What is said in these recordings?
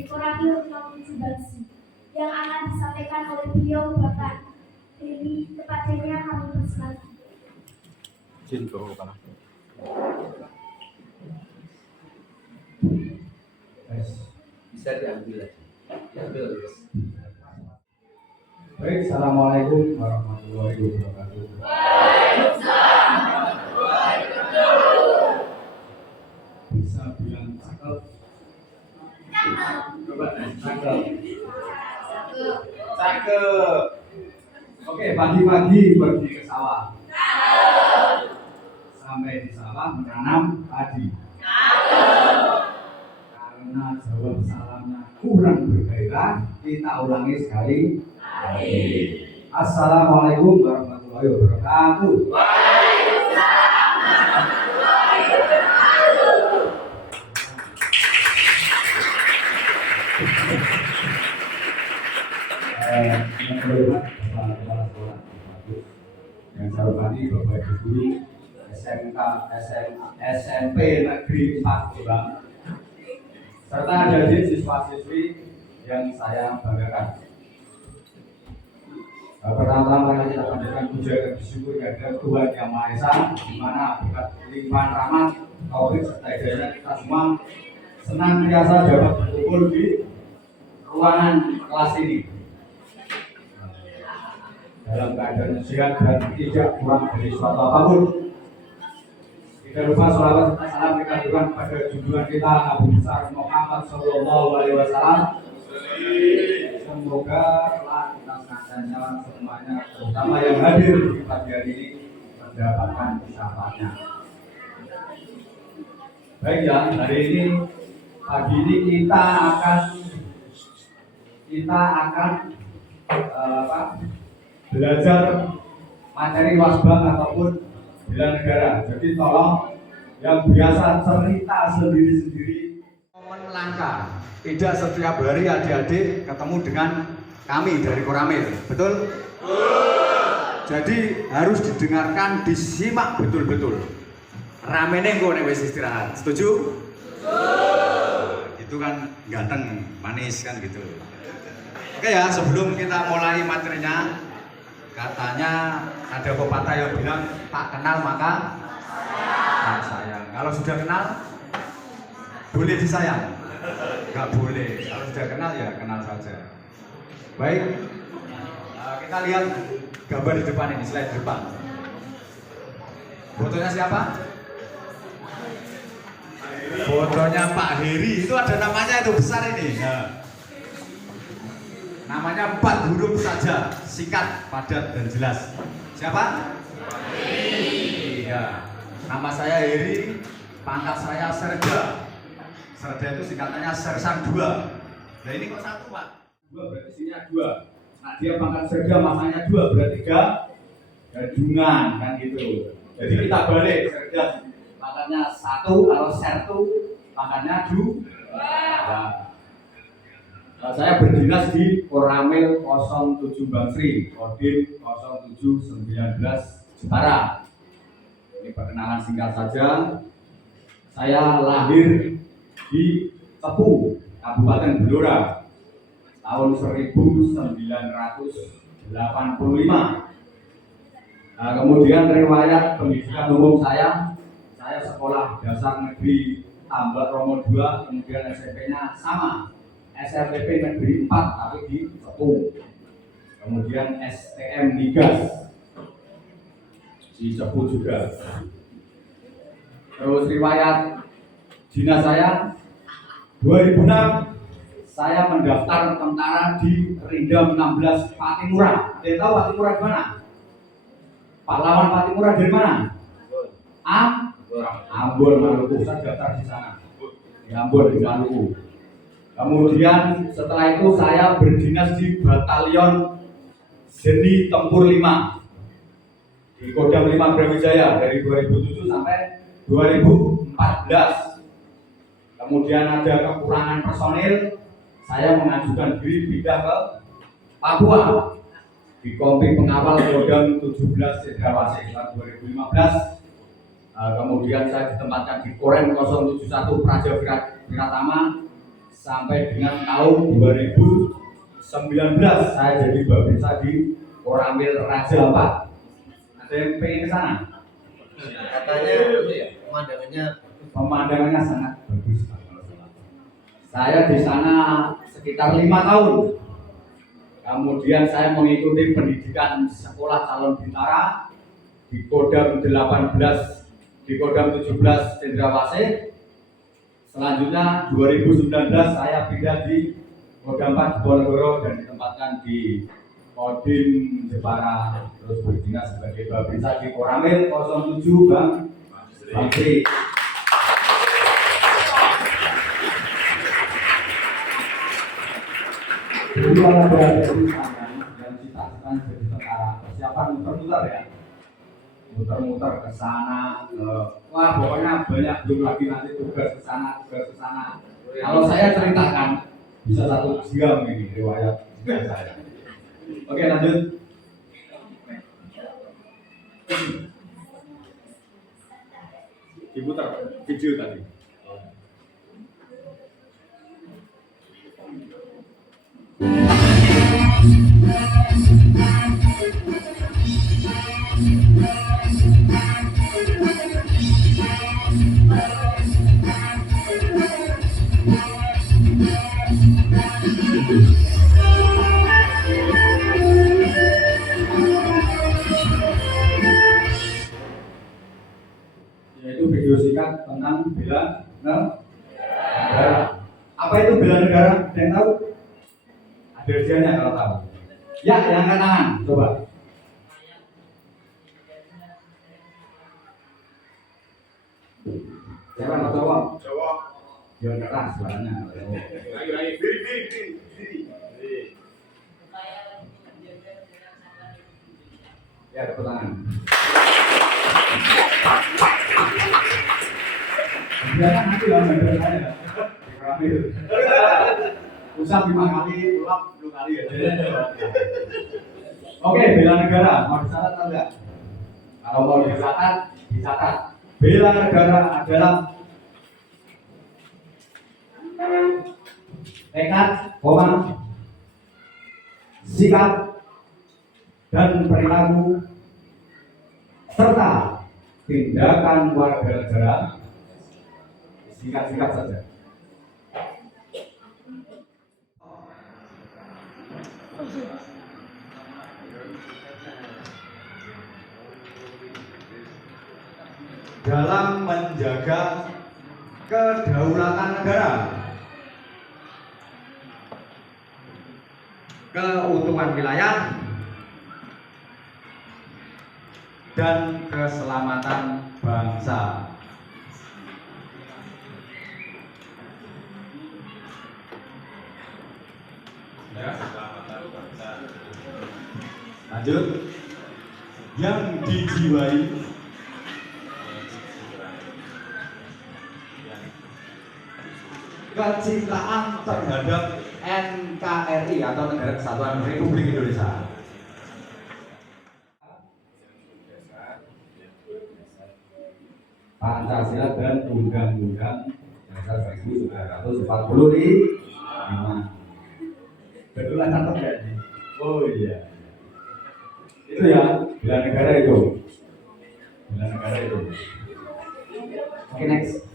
dari Koramil 07 Bangsi yang akan disampaikan oleh beliau Bapak Dewi. Kepadanya kami persilakan. Bisa diambil. Baik, assalamualaikum warahmatullahi wabarakatuh. Bisa bilang cakep? Coba cakep. Cakep. Oke, pagi-pagi pergi ke sawah. Sampai di sawah menanam padi. Karena jawab salamnya kurang bergairah, kita ulangi sekali. Assalamualaikum warahmatullahi wabarakatuh. Yang hormat Bapak Kepala Sekolah yang saya hormati Bapak Ibu Guru SMK, SMP Negeri 4 Jombang, serta adik-adik siswa-siswi yang saya banggakan. Pertama-tama kita panjatkan puja dan bersyukur kepada Tuhan Yang Maha Esa, di mana berkat limpahan rahmat, taufik serta hidayahnya kita semua senantiasa dapat berkumpul di ruangan kelas ini dalam keadaan sehat dan tidak kurang dari suatu apapun. Tidak lupa sholawat serta salam kita berikan kepada junjungan kita Nabi besar Muhammad Sallallahu Alaihi Wasallam. Semoga kita sekalian semuanya, terutama yang hadir di pagi hari ini, mendapatkan syafaatnya. Baik ya, hari ini pagi ini kita akan belajar materi wasbang ataupun bela negara. Jadi tolong yang biasa cerita sendiri-sendiri, momen langka. Tidak setiap hari adik-adik ketemu dengan kami dari Koramil, betul? Jadi harus didengarkan, disimak betul-betul. Ramene engko nek wis istirahat. Setuju? Itu kan ganteng, manis kan gitu. Oke ya, sebelum kita mulai materinya, katanya ada pepatah yang bilang tak kenal maka tak sayang. Kalau sudah kenal boleh disayang, nggak boleh. Kalau sudah kenal ya kenal saja. Baik, kita lihat gambar di depan ini, slide depan. Fotonya siapa? Fotonya Pak Heri. Itu ada namanya itu besar ini. Nah, namanya 4 huruf saja, singkat, padat, dan jelas. Siapa? Heri. Iya. Nama saya Heri, pangkat saya Serda. Serda itu singkatannya Sersan 2. Nah ini kok 1 Pak? 2 berarti sininya 2. Nah dia pangkat Serda, masanya 2 berarti gadungan kan gitu. Jadi kita balik, Serda pangkatnya 1, kalau Sertu pangkatnya 2. Nah, saya berdinas di Koramil 07 Bangsri, Kodim 0719 Jepara. Ini perkenalan singkat saja. Saya lahir di Cepu, Kabupaten Blora, tahun 1985. Nah, kemudian riwayat pendidikan umum saya sekolah dasar negeri Tambak Romo 2, kemudian SMP-nya sama. SLTP Negeri 4 tapi di Cepu, kemudian STM Migas di Cepu juga. Terus riwayat dinas saya 2006 saya mendaftar tentara di Rindam 16 Patimura. Anda tahu Patimura di mana? Pahlawan Patimura dari mana? Ambon, Maluku. Saya daftar di sana di Ambon, di Maluku. Kemudian setelah itu saya berdinas di Batalion Seni Tempur 5 di Kodam 5 Brawijaya dari 2007 sampai 2014. Kemudian ada kekurangan personil, saya mengajukan diri pindah ke Papua di Kompi Pengawal Kodam 17 Cendrawasih tahun 2015. Kemudian saya ditempatkan di Korem 071 Praja Wiratama sampai dengan tahun 2019 saya jadi babinsa di Koramil Raja 4. Ada yang pengen ke sana? Katanya itu ya, Pemandangannya sangat bagus. Saya di sana sekitar 5 tahun. Kemudian saya mengikuti pendidikan sekolah calon bintara di Kodam 18, di Kodam 17 Cendrawasih. Selanjutnya 2019 saya pindah di Kodam 4 Diponegoro dan ditempatkan di Kodim Jepara, terus berdinas sebagai babinsa di Koramil 07 Bang Sri. Dulu ada dari sana dan cita-cita jadi tentara, persiapan muter-muter ya, muter-muter ke sana, wah pokoknya banyak, belum lagi nanti tugas ke sana, tugas ke sana. Kalau saya ceritakan bisa 1 jam ini riwayat saya. Oke, lanjut. Diputar video tadi. Yaitu video singkat tentang bela negara. Apa itu bela negara? Ada yang tahu? Ada ujiannya kalau tahu. Ya, yang angkat tangan, coba. Siapa yang jawab? Jawab. Yang keras suaranya. Lagi. Diri. Ya, tepuk tangan. Biarkan nanti lah member saya. Diambil. Usah 5 kali, ulap 10 kali ya. Oke, bela negara. Mau dicatat atau enggak? Kalau mau dicatat, dicatat. Bela negara adalah tekad, sikap, dan perilaku serta tindakan warga negara. Singkat-singkat saja. Dalam menjaga kedaulatan negara, keutuhan wilayah, dan keselamatan bangsa. Lanjut. Yang dijiwai kecintaan terhadap NKRI atau Negara Kesatuan Republik Indonesia. Pancasila dan Undang-Undang Dasar 1945. Betulan catat ya? Oh iya. Itu ya, bela negara itu. Bela negara itu. Oke, next.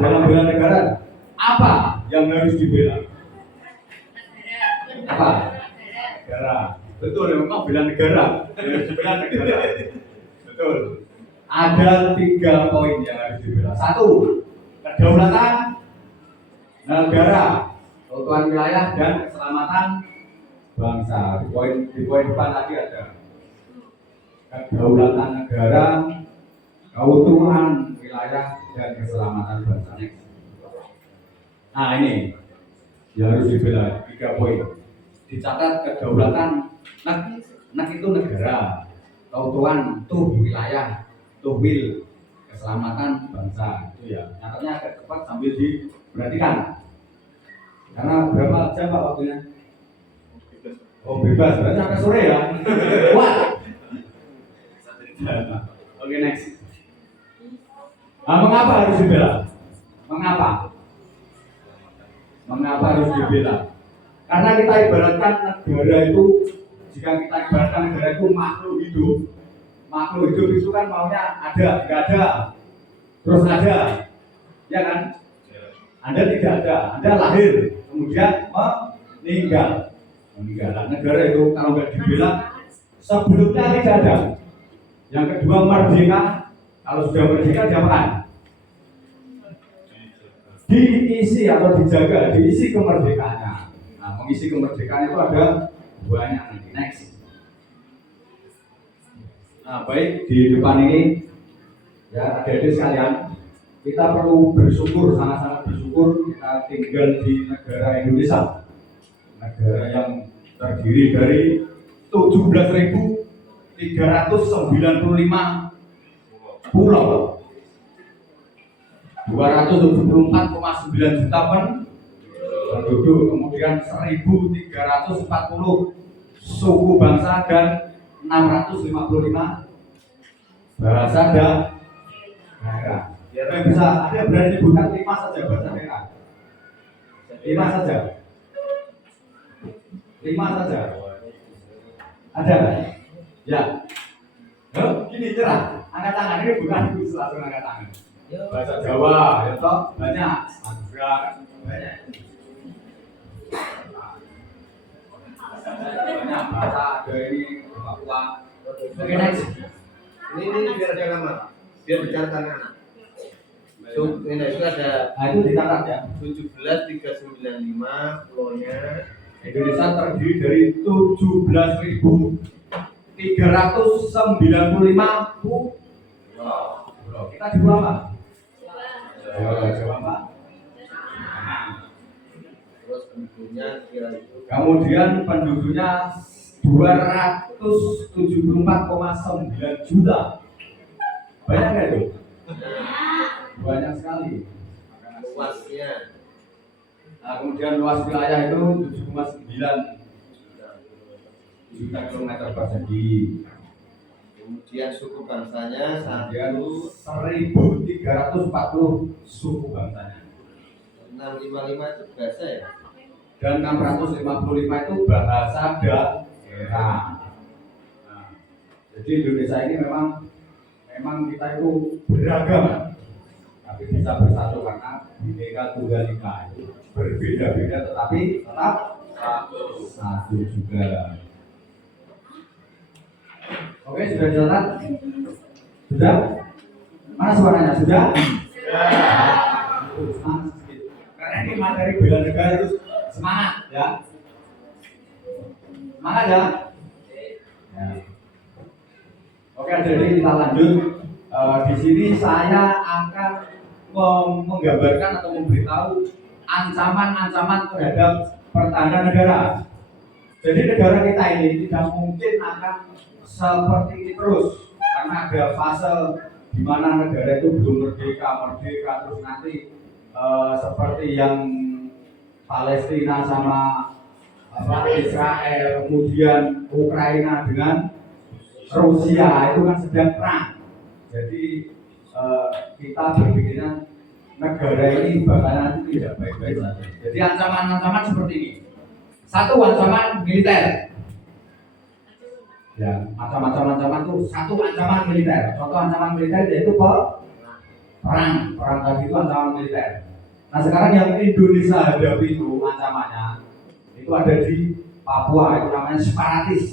Dalam bela negara, apa yang harus dibela? Apa? Negara. Betul, memang bela negara. Harus dibela negara. Betul. Ada 3 poin yang harus dibela. 1, kedaulatan negara, keutuhan wilayah, dan keselamatan bangsa. Di poin depan tadi ada kedaulatan negara, keutuhan wilayah, dan keselamatan bangsa. Nah ini yang harus dibela, 3 poin. Dicatat kedaulatan, itu negara, keutuhan tuh wilayah, tuhwil, keselamatan bangsa. Itu ya. Nyatanya agak cepat sambil diperhatikan. Karena berapa jam Pak waktunya? Oh bebas, berarti sampai sore ya. Wah. Oke, next. Mengapa harus dibela? Mengapa? Mengapa harus dibela? Karena kita ibaratkan negara itu, jika kita ibaratkan negara itu makhluk hidup. Makhluk hidup itu kan maunya ada, nggak ada, terus ada, ya kan? Anda tidak ada, Anda lahir, kemudian meninggal. Nah, negara itu kalau nggak dibela, sebelumnya tidak ada. Yang kedua merdeka, kalau sudah merdeka diapakan? Diisi atau dijaga, diisi kemerdekaannya. Nah, mengisi kemerdekaan itu ada banyak nanti. Next. Nah, baik, di depan ini ya adik-adik sekalian, kita perlu bersyukur, sangat-sangat bersyukur kita tinggal di negara Indonesia, negara yang terdiri dari 17.395 pulau, 274,9 juta penduduk, kemudian 1.340 suku bangsa dan 655 bahasa daerah. Ya, bisa ada berani bukan 5 saja bahasa daerah. 5 saja. 5 saja. Ada? Ya. Gini cerah. Angkat tangan ini bukan langsung angkat tangan. Bahasa Jawa, ya toh banyak. Madura banyak. Banyak bahasa ada ini Papua. Oke, next. Ini biar ada nama, biar bicara anak. Ini itu ada. Nah, itu dicatat ya. 17395 pulaunya. Indonesia terdiri dari 17.395 pulau. Kita di berapa? Jawa apa? Terus penduduknya kira itu. Kemudian penduduknya 274,9 juta. Banyak nggak itu? Banyak sekali. Luasnya. Nah, kemudian luas wilayah itu 7,9 juta kilometer persegi. Kemudian suku bangsanya Kemudian 1.340 suku bangsanya. 655 itu bahasa ya. Dan 655 itu bahasa daerah. Nah, jadi Indonesia ini memang kita itu beragam, tapi bisa bersatu karena Bhinneka Tunggal Ika itu berbeda-beda tetapi tetap satu juga. Oke, sudah dicatat? Sudah? Mana suaranya? Sudah? Semangat sedikit. Karena ini materi bela negara itu semangat ya. Semangat ya? Ya. Oke, jadi kita lanjut. Di sini saya akan menggambarkan atau memberitahu ancaman-ancaman terhadap pertahanan negara. Jadi negara kita ini tidak mungkin akan seperti ini terus, karena ada fase di mana negara itu belum merdeka terus nanti seperti yang Palestina sama Israel, kemudian Ukraina dengan Rusia itu kan sedang perang. Jadi kita berpikirnya negara ini bakal nanti tidak baik-baik saja. Jadi ancaman-ancaman seperti ini. Satu, ancaman militer. Ya, macam-macam ancaman itu. Satu, ancaman militer. Contoh ancaman militer yaitu perang. Perang tadi itu ancaman militer. Nah, sekarang yang Indonesia hadapi itu ancamannya itu ada di Papua, itu namanya separatis.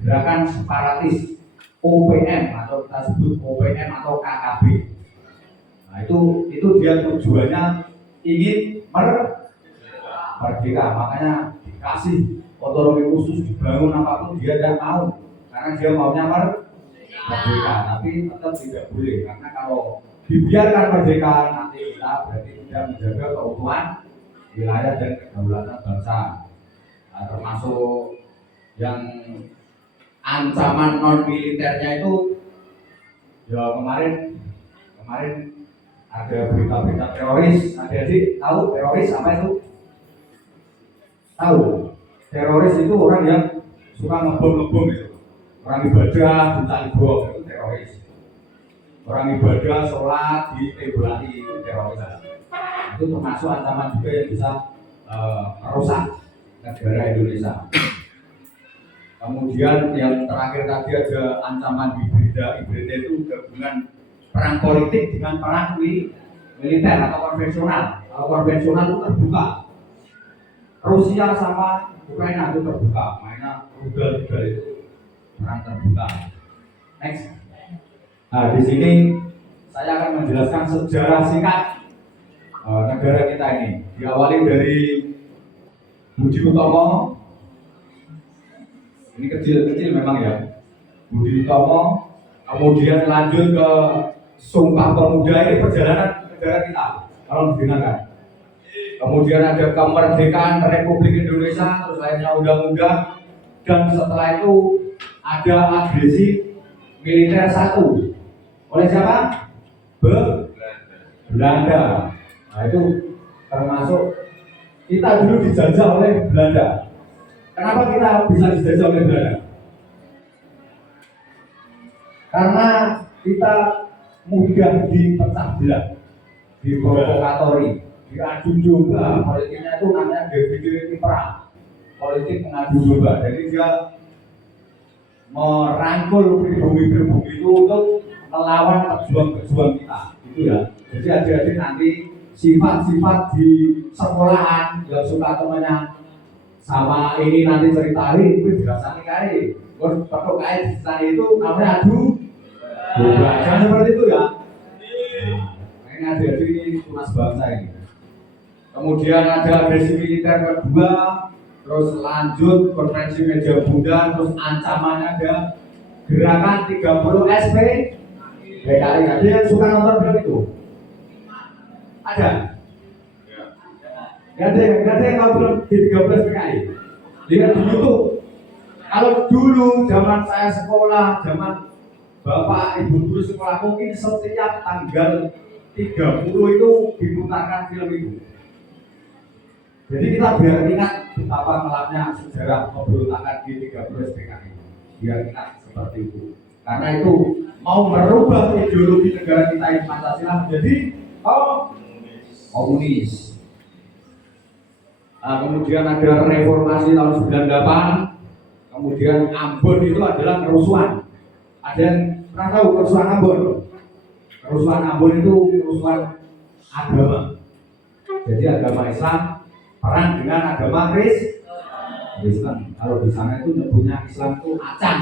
Gerakan separatis OPM atau kita sebut OPM atau KKB. Nah, itu dia tujuannya ingin merdeka, makanya dikasih otonomi khusus, dibangun apapun dia tidak mau, karena dia maunya merdeka, tapi tetap tidak boleh, karena kalau dibiarkan merdeka nanti kita berarti tidak menjaga keutuhan wilayah dan kedaulatan bangsa. Nah, termasuk yang ancaman non militernya itu ya kemarin ada berita-berita teroris. Adik-adik tahu teroris apa itu? Tahu? Teroris itu orang yang suka ngebom itu. Orang ibadah mencari bom itu teroris. Orang ibadah sholat ditembaki itu teroris. itu termasuk ancaman juga yang bisa merusak negara Indonesia. Kemudian yang terakhir tadi ada ancaman hibrida itu gabungan perang politik dengan perang militer atau konvensional. Kalau konvensional itu terbuka. Rusia sama Ukraina itu terbuka, mainnya rudal-rudal itu perang terbuka. Next. Nah, di sini saya akan menjelaskan sejarah singkat negara kita ini. Diawali dari Budi Utomo. Ini kecil-kecil memang ya. Budi Utomo, kemudian lanjut ke Sumpah Pemuda, ini perjalanan negara kita kalau digunakan. Kemudian ada kemerdekaan Republik Indonesia, terus lainnya undang-undang, dan setelah itu ada agresi militer 1 oleh siapa? Belanda. Nah itu termasuk kita dulu dijajah oleh Belanda. Kenapa kita bisa dijajah oleh Belanda? Karena kita mudah dipecah belah, diprovokatori, diadu domba. Politiknya itu namanya definitif perang, politik mengadu domba. Jadi dia merangkul pribumi-pribumi itu untuk melawan pejuang-pejuang kita, gitu ya. Jadi adik-adik nanti sifat-sifat di sekolahan yang suka temannya sama ini nanti cerita hari itu dirasani kari. Terus perlu kait di itu namanya adu domba. Jangan seperti itu ya. Nah, ini adik-adik ini tunas bangsa ini. Kemudian ada agresi militer kedua, terus lanjut konferensi meja bunda, terus ancamannya ada gerakan 30 SP PKI. Ada yang suka nonton film itu? Ada? Gak ada yang tahu film G13 PKI? Lihat di YouTube. Kalau dulu zaman saya sekolah, zaman bapak ibu guru sekolah, mungkin setiap tanggal 30 itu diputarkan film itu. Jadi kita biar ingat betapa melapnya sejarah pemberontakan G13 PKI. Biar ingat seperti itu. Karena itu mau merubah ideologi negara kita yang Pancasila menjadi komunis. Nah, kemudian ada reformasi tahun 98. Kemudian Ambon itu adalah kerusuhan. Ada yang pernah tahu kerusuhan Ambon? Kerusuhan Ambon itu kerusuhan agama. Jadi agama Islam perang dengan agama Kristen. Kalau di sana itu nyebutnya Islam itu acan.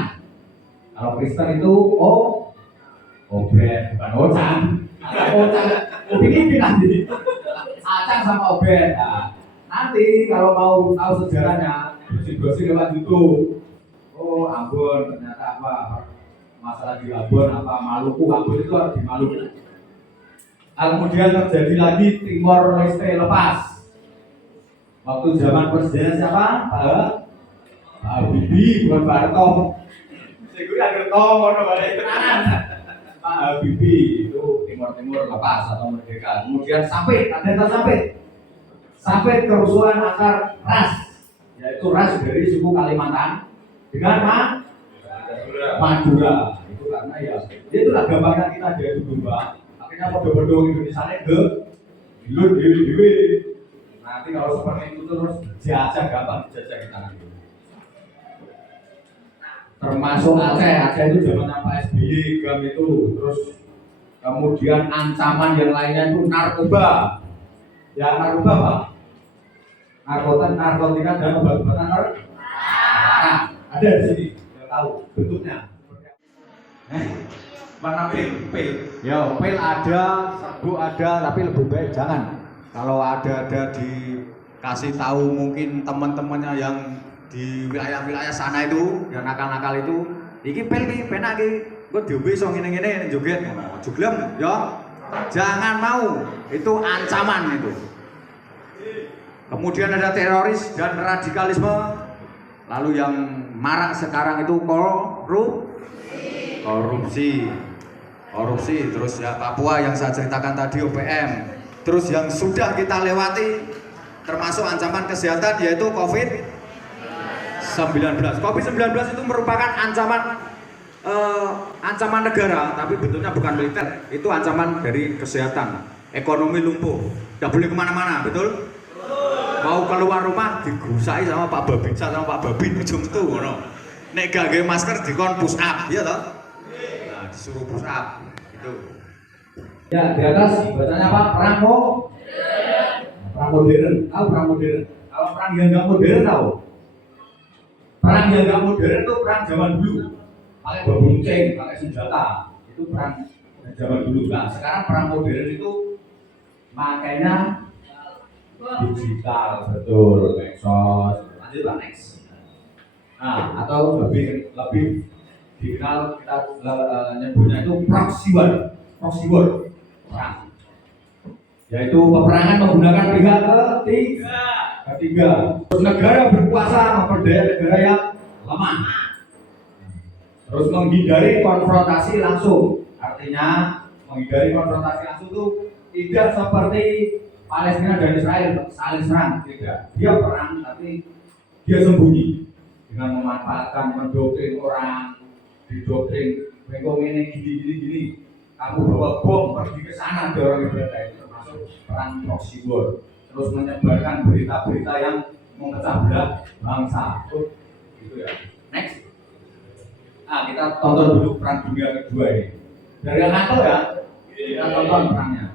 Kalau Kristen itu obed, bukan ocan. Ocan, ini nanti acan sama obed. Nah, nanti kalau mau tahu sejarahnya, bersih-bersih lewat YouTube. Oh, Ambon ternyata apa? Masalah di Ambon apa? Maluku, Ambon itu ada di Maluku. Kemudian terjadi lagi Timor Leste lepas. Waktu zaman presiden siapa? Pak Habibie, bukan Pak Harto. Saya ada Tom, Pak Habibie itu Timur lepas atau merdeka. Kemudian sampai kerusuhan antar ras, yaitu ras dari suku Kalimantan dengan Madura. Itu karena ya itulah gambaran kita dari domba. Akhirnya bodoh-bodoh Indonesia ke dewi. Nanti kalau seperti itu terus jajah gampang dijajah kita nanti. Termasuk Aceh itu zamannya Pak SBY, GAM itu, terus kemudian ancaman yang lainnya itu narkoba. Ya narkoba Pak. Narkotika dan obat-obatan nah, ada di sini, saya tahu bentuknya. Mana pil? Ya, pil ada, serbuk ada, tapi lebih baik jangan. Kalau ada dikasih tahu mungkin teman-temannya yang di wilayah-wilayah sana itu, yang nakal-nakal itu, iki pil iki penak iki, kok diobe iso ngene-ngene joget. Ojo gelem, ya. Jangan mau. Itu ancaman itu. Kemudian ada teroris dan radikalisme. Lalu yang marak sekarang itu korupsi, terus ya Papua yang saya ceritakan tadi OPM. Terus yang sudah kita lewati termasuk ancaman kesehatan yaitu COVID-19. COVID-19 itu merupakan ancaman negara, tapi bentuknya bukan militer. Itu ancaman dari kesehatan. ekonomi lumpuh, tidak boleh kemana-mana, betul? Mau keluar rumah digusai sama Pak Babinsa sama Pak Babin ujung itu, ngono. Nek gak gawe masker dikon push up, ya toh? Nah, disuruh push up, gitu. Ya, di atas bacanya apa? Perang modern. Tahu perang modern? Kalau perang yang nggak modern tahu? Perang yang nggak modern itu perang zaman dulu. Pakai bambu runcing, pakai senjata. Itu perang zaman dulu. Nah, sekarang perang modern itu makanya digital, betul, medsos. Lanjutlah next. Nah, atau lebih dikenal kita nyebutnya itu proxy war, perang. Yaitu peperangan menggunakan pihak ketiga. Negara berkuasa memperdaya negara yang lemah. Terus menghindari konfrontasi langsung. Artinya menghindari konfrontasi langsung itu tidak seperti Palestina dan Israel saling serang, tidak. Dia perang tapi dia sembunyi dengan memanfaatkan mendoktrin orang, didoktrin bengkong ini gini. Kamu bawa bom pergi ke sana, ada orang ibadah itu termasuk perang proxy war. Terus menyebarkan berita-berita yang memecah belah bangsa. Gitu ya. Next. Nah, kita tonton dulu perang dunia kedua ini. Dari yang nonton ya, kita tonton perangnya.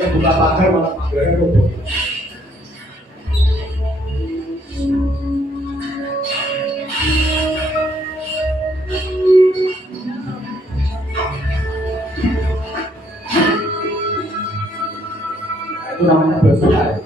Dia buka pagar malah pagarnya roboh. Itu namanya basura.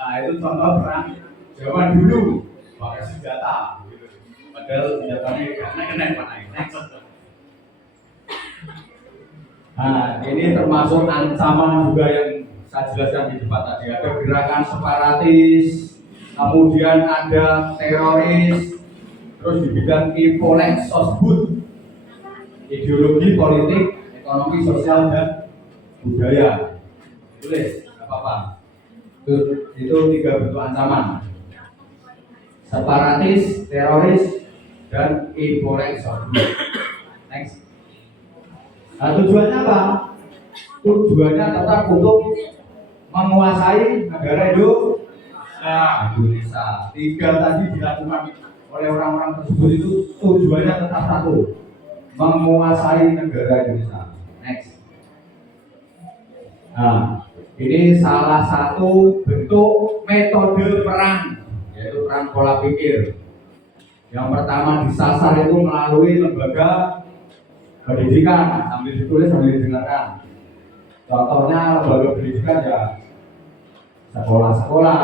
Nah, itu contoh perang zaman dulu pakai senjata. Padahal senjatanya kena Pak. Nah, ini termasuk ancaman juga yang saya jelaskan di depan tadi. Ada gerakan separatis, kemudian ada teroris, terus di bidang Polek Sosbud, ideologi, politik, ekonomi, sosial, dan budaya. Tulis, nggak apa-apa. Itu 3 bentuk ancaman. separatis, teroris, dan intelektual. Next. Nah, tujuannya apa? Tujuannya tetap untuk menguasai negara Indonesia. Tiga tadi dilakukan oleh orang-orang tersebut itu tujuannya tetap satu, menguasai negara Indonesia. Next. Nah, ini salah satu bentuk metode perang, yaitu perang pola pikir. Yang pertama disasar itu melalui lembaga pendidikan, sambil ditulis sambil didengarkan. Contohnya lembaga pendidikan ya sekolah-sekolah,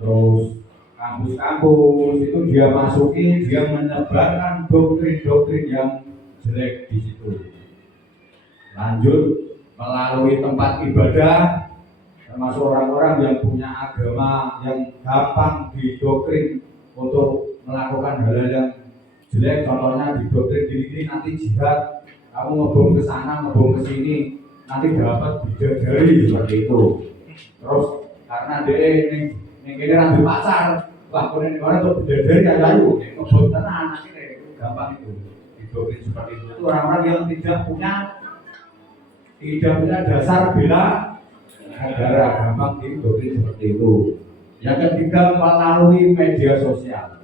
terus kampus-kampus itu dia masuki, dia menyebarkan doktrin-doktrin yang jelek di situ. Lanjut melalui tempat ibadah, termasuk orang-orang yang punya agama yang gampang didoktrin untuk melakukan hal-hal yang jelek. Contohnya didoktrin gini nanti jihad, kamu ngebom ke sana, ngebom ke sini, nanti dapat bidadari seperti itu. Terus karena dia ini rambut pacar, wah kuning orang tuh bidadari ayu, ngebom tenan, akhirnya gampang itu didoktrin seperti itu. Itu orang-orang yang tidak punya dasar bela negara, gampang didoktrin seperti itu. Yang ketiga melalui media sosial.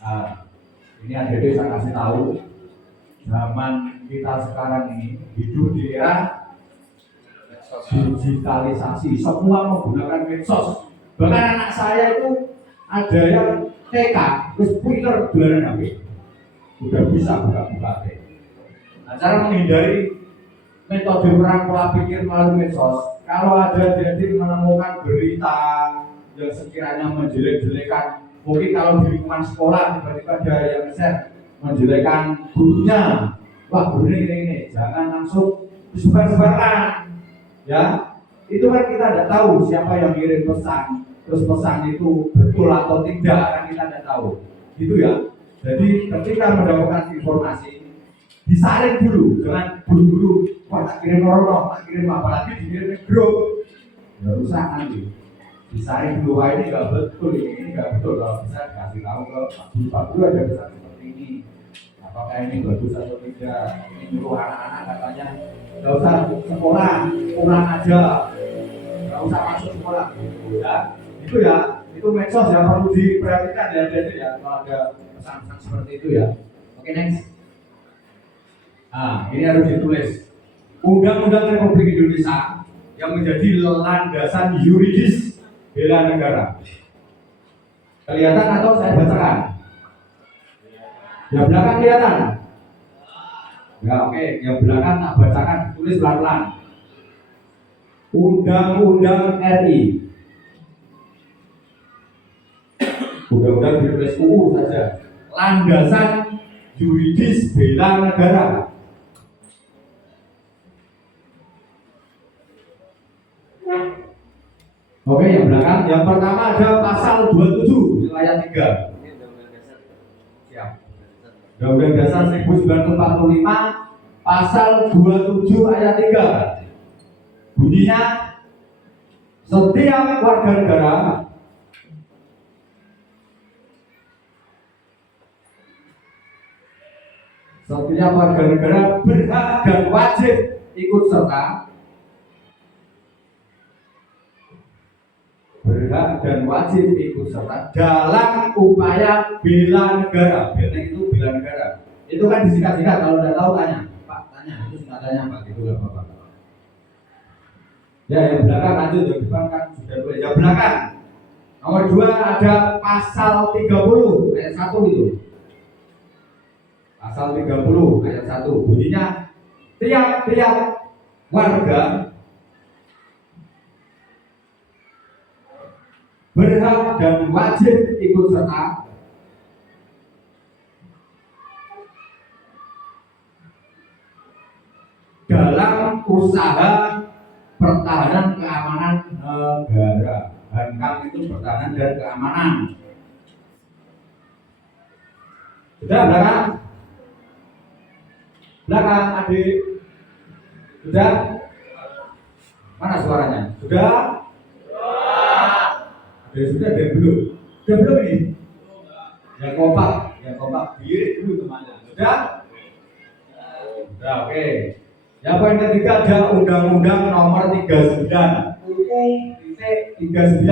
Nah, ini adik-adik saya kasih tahu, zaman kita sekarang ini hidup di era digitalisasi, semua menggunakan medsos. Bahkan anak saya itu ada yang TK, terus Twitter bulanan HP, sudah bisa buka-buka. Nah, cara menghindari metode perang pola pikir melalui medsos, kalau ada jadi menemukan berita yang sekiranya menjelek-jelekan, mungkin kalau di lingkungan sekolah tiba-tiba ada yang share menjelekan gurunya, wah gurunya ini, jangan langsung disebar-sebarkan, ya. Itu kan kita tidak tahu siapa yang kirim pesan, terus pesan itu betul atau tidak, kan kita tidak tahu, gitu ya. Jadi ketika mendapatkan informasi, disaring dulu, jangan buru-buru, wah tak kirim orang, tak kirim apalagi dikirim grup, ya rusak nanti. Disaring dulu, wah ini nggak betul, ini nggak betul. Kalau bisa kasih tahu ke Pak Guru ada pesan seperti ini, apakah ini bagus atau tidak. Ini nyuruh anak-anak katanya nggak usah sekolah, pulang aja, nggak usah masuk sekolah, ya. Itu ya, itu medsos yang perlu diperhatikan ya, jadi ya kalau ada pesan-pesan seperti itu ya. Oke, next. Nah, ini harus ditulis. Undang-Undang Republik Indonesia yang menjadi landasan yuridis bela negara. Kelihatan atau saya bacakan? Yang belakang kelihatan? Ya, oke. Yang belakang tak bacakan, tulis pelan-pelan. Undang-Undang RI. Undang-undang ditulis UU saja. Landasan yuridis bela negara. Oke, yang belakang. Yang pertama ada pasal 27 ayat 3. Siap. Undang-Undang Dasar 1945 pasal 27 ayat 3. Bunyinya, setiap warga negara berhak dan wajib ikut serta dalam upaya bela negara. Benteng itu bela negara. Itu kan disingkat-singkat, kalau tidak tahu tanya, Pak, tanya itu singkatannya apa gitu lah Bapak. Ya, yang belakang lanjut, yang depan kan sudah boleh. Yang belakang nomor 2 ada pasal 30 ayat 1 itu. Pasal 30 ayat 1 bunyinya, tiap-tiap warga berhak dan wajib ikut serta dalam usaha pertahanan keamanan negara. Hankam itu pertahanan dan keamanan. Sudah belakang? Belakang adik. Sudah? Mana suaranya? Sudah? Sudah ada belum? Udah belum ini? Yang kompak, diri dulu temannya. Sudah? Sudah, oke. Yang poin ketiga ada Undang-Undang Nomor 39 UU 39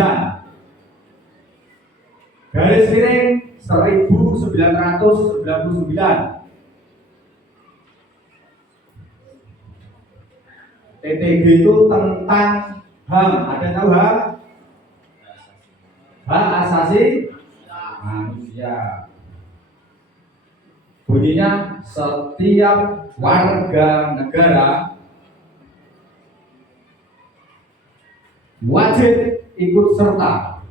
garis miring 1999. TTG itu tentang HAM. Ada tahu HAM? Hak asasi manusia. Bunyinya setiap warga negara wajib ikut serta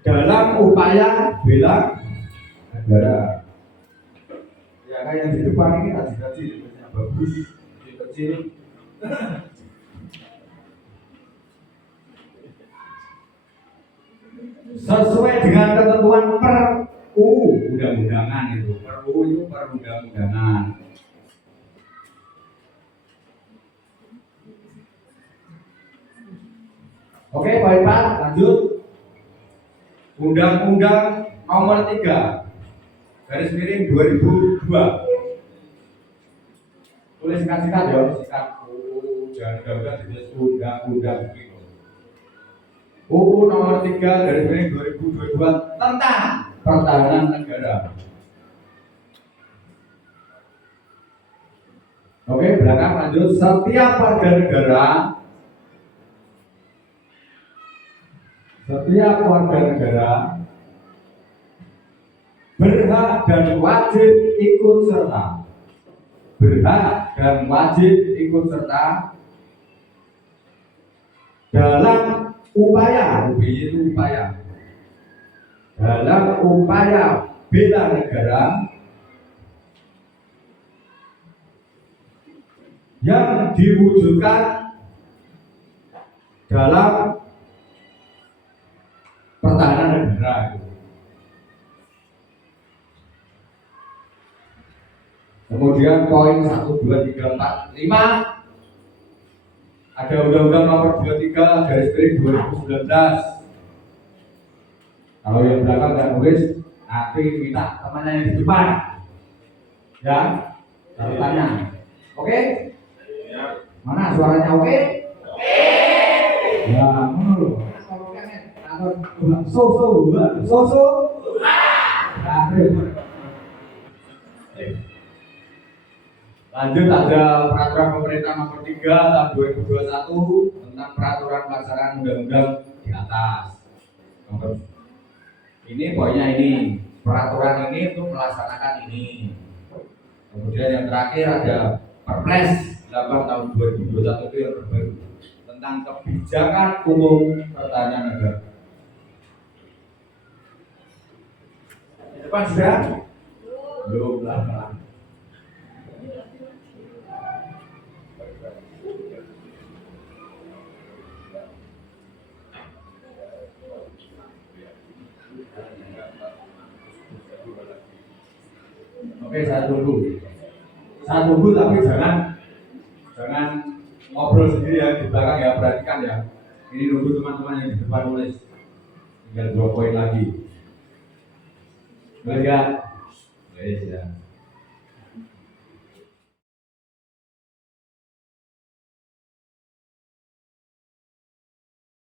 dalam upaya bela negara. Ya kayak yang di depan ini kaji-kaji bagus, kecil. Sesuai dengan ketentuan PerU undang-undangan itu. PerU itu perundang-undangan. Oke, poin 4, lanjut. Undang-Undang Nomor 3 garis miring 2002. Tulis sikat-sikat ya, sikat. Jangan gagal ditulis undang-undang gitu. UU Nomor 3 garis miring 2022 tentang pertahanan negara. Oke, belakang lanjut. Setiap warga negara berhak dan wajib ikut serta. Berhak dan wajib ikut serta dalam upaya, itu upaya, dalam upaya bela negara yang diwujudkan dalam pertahanan negara. Kemudian poin 1, 2, 3, 4, 5 ada Undang-Undang Nomor 23 garis miring 2019. Kalau yang belakang nggak nulis, nanti minta temannya yang di depan, ya, catatannya. Oke? Mana suaranya oke? Ya, menurut. So. Lanjut ada Peraturan Pemerintah Nomor 3 Tahun 2021 tentang peraturan pelaksanaan undang-undang di atas. Ini poinnya ini, peraturan ini untuk melaksanakan ini. Kemudian yang terakhir ada Perpres 8 Tahun 2021 itu yang terbaru tentang kebijakan umum pertahanan negara. Di depan sudah? Belum lah. Oke, saya tunggu tapi jangan ngobrol sendiri ya di belakang ya, perhatikan ya. Ini nunggu teman-teman yang di depan nulis. Tinggal 2 poin lagi. Boleh ya? Boleh ya.